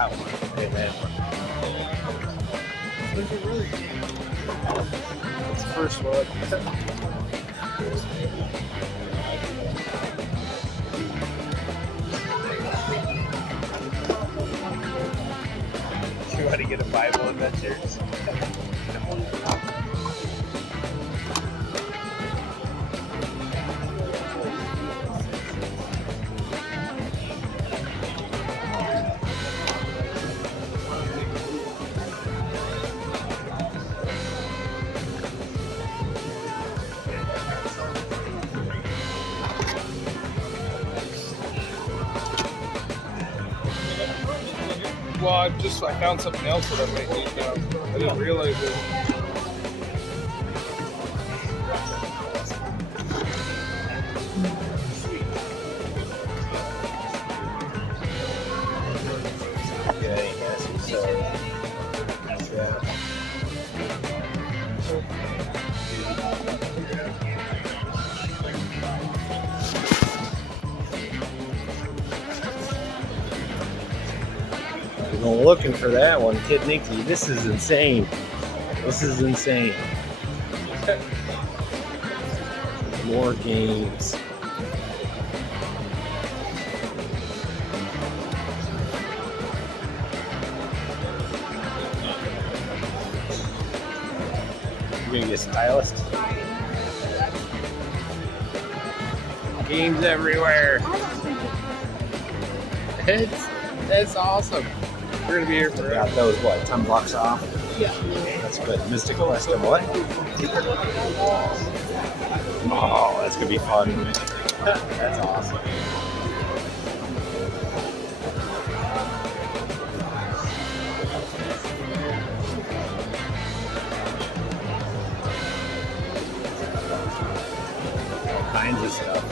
got one. Amen. It's the first one. You want to get a Bible Adventures? Well, I found something else that I might need now. I didn't realize it. Yeah, he has it. So, yeah. Been looking for that one, Kid Nicky. This is insane. This is insane. More games. You're gonna get stylist. Games everywhere. That's awesome. We're gonna be here for got those what, $10 off? Yeah. That's good. Mystic Quest of what? Oh, that's gonna be fun. That's awesome. All kinds of stuff.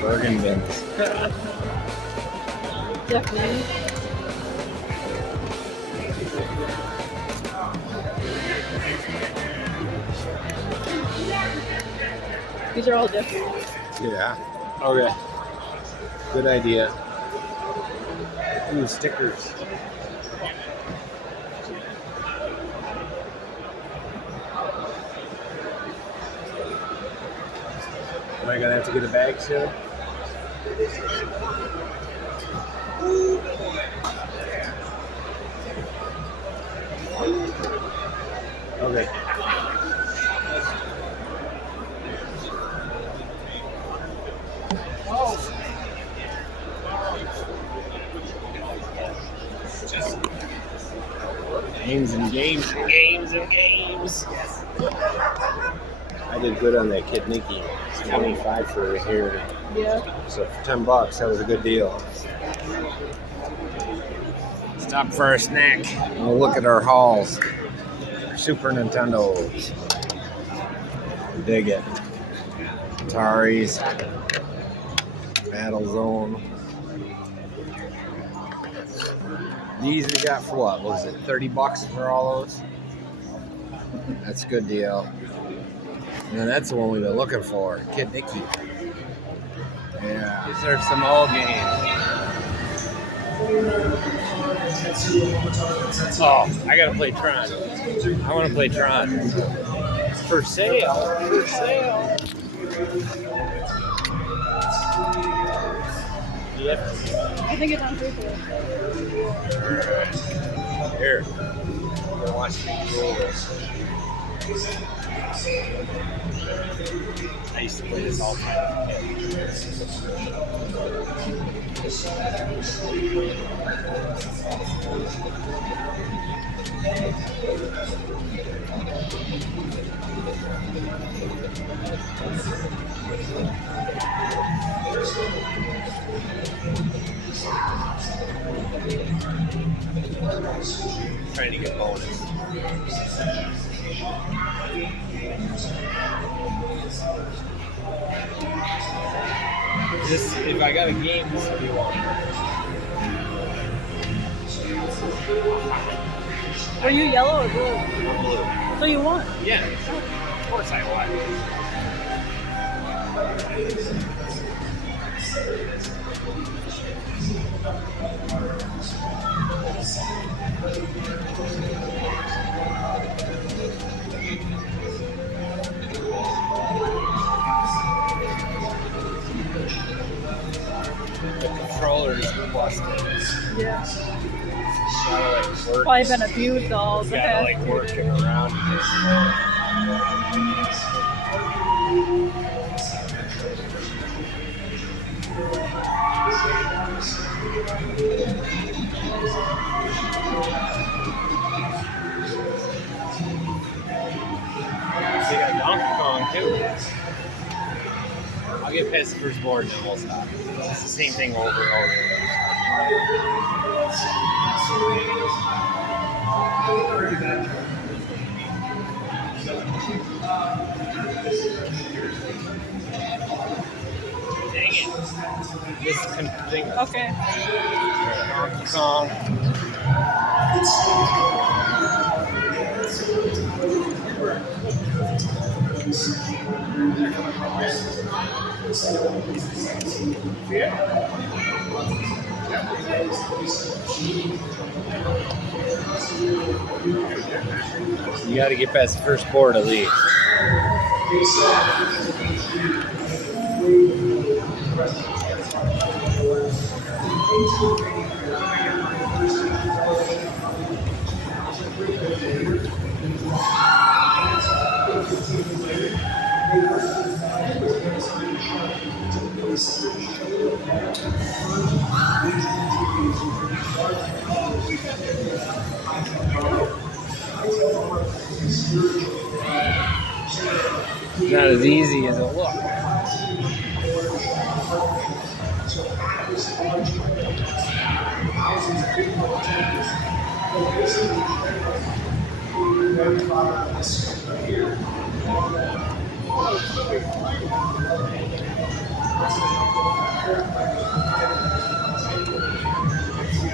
Bergen bins. Definitely. These are all different. Yeah. Okay. Good idea. Ooh, stickers. Am I gonna have to get a bag soon? Okay. Games and games and games and games. I did good on that Kid Nicky. It's 25 for here. Yeah. So for $10, that was a good deal. Stop for a snack. We'll look at our hauls. Super Nintendos. Dig it. Ataris. Battle Zone. These we got for what? Was it $30 for all those? That's a good deal. And that's the one we've been looking for. Kid Nicky. Yeah. These are some old games. Oh, I gotta play Tron. I wanna play Tron. For sale. For sale. Yep. I think it's on paper. Alright. Here. I'm gonna watch these roll. I used to play this all the time as trying to get bonus. This, if I got a game, this would be one. Are you yellow or blue? I'm blue. So you want? Yeah, of course I want. controller's busted. Yeah. Gotta like work. Probably been abused all the Gotta past like year. work it around it. They got Donkey Kong too. I'll get past the first board and then we'll stop. It's the same thing over and over. Dang it. This thing. Okay. Donkey Kong. You got to get past the first board at least. Not as easy as it looks.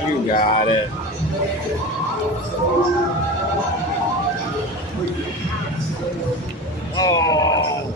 You got it. Oh.